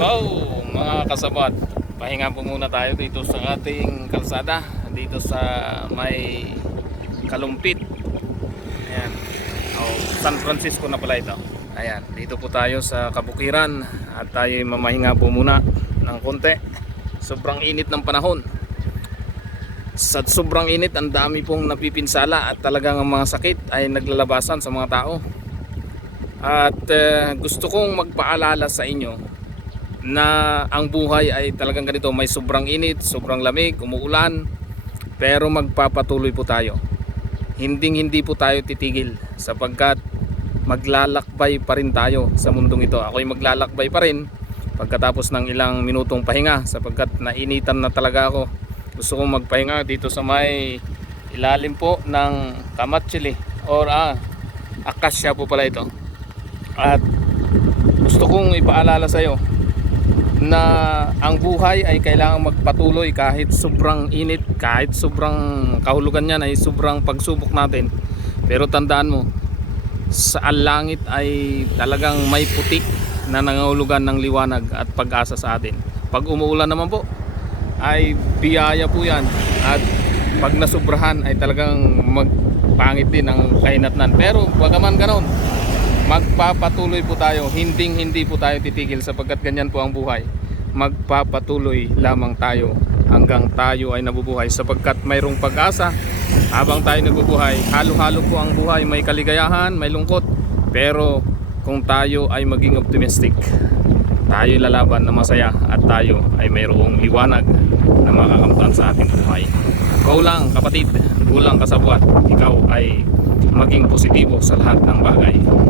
Hello mga kasabat Pahinga po muna tayo dito sa ating kalsada Dito sa may kalumpit. Ayan. Oh, San Francisco na pala ito. Ayan, dito po tayo sa kabukiran At tayo mamahinga po muna ng konti. Sobrang init ng panahon. Sa sobrang init Ang dami pong napipinsala At talagang ang mga sakit ay naglalabasan sa mga tao. At eh, gusto kong magpaalala sa inyo na ang buhay ay talagang ganito, may sobrang init, sobrang lamig, umuulan, pero magpapatuloy po tayo. Hinding hindi po tayo titigil sapagkat maglalakbay pa rin tayo sa mundong ito. Ako'y maglalakbay pa rin pagkatapos ng ilang minutong pahinga sapagkat nainitan na talaga ako. Gusto kong magpahinga dito sa may ilalim po ng kamatsili or ah, akasya po pala ito. At gusto kong ipaalala sa iyo na ang buhay ay kailangang magpatuloy kahit sobrang init, kahit sobrang kahulugan niyan ay sobrang pagsubok natin. Pero tandaan mo, sa langit ay talagang may putik na nangahulugan ng liwanag at pag-asa sa atin. Pag umuulan naman po, ay biyaya po yan. At pag nasubrahan ay talagang magpangit din ang kahinatnan. Pero bagaman ganon, magpapatuloy po tayo hinding hindi po tayo titigil sapagkat ganyan po ang buhay magpapatuloy lamang tayo hanggang tayo ay nabubuhay. Sapagkat mayroong pag-asa habang tayo nabubuhay halo-halo po ang buhay. May kaligayahan may lungkot. Pero kung tayo ay maging optimistic tayo lalaban na masaya at tayo ay mayroong liwanag na makakamtan sa ating buhay. Ikaw lang kapatid. Kulang ka sa buhat ikaw ay maging positibo sa lahat ng bagay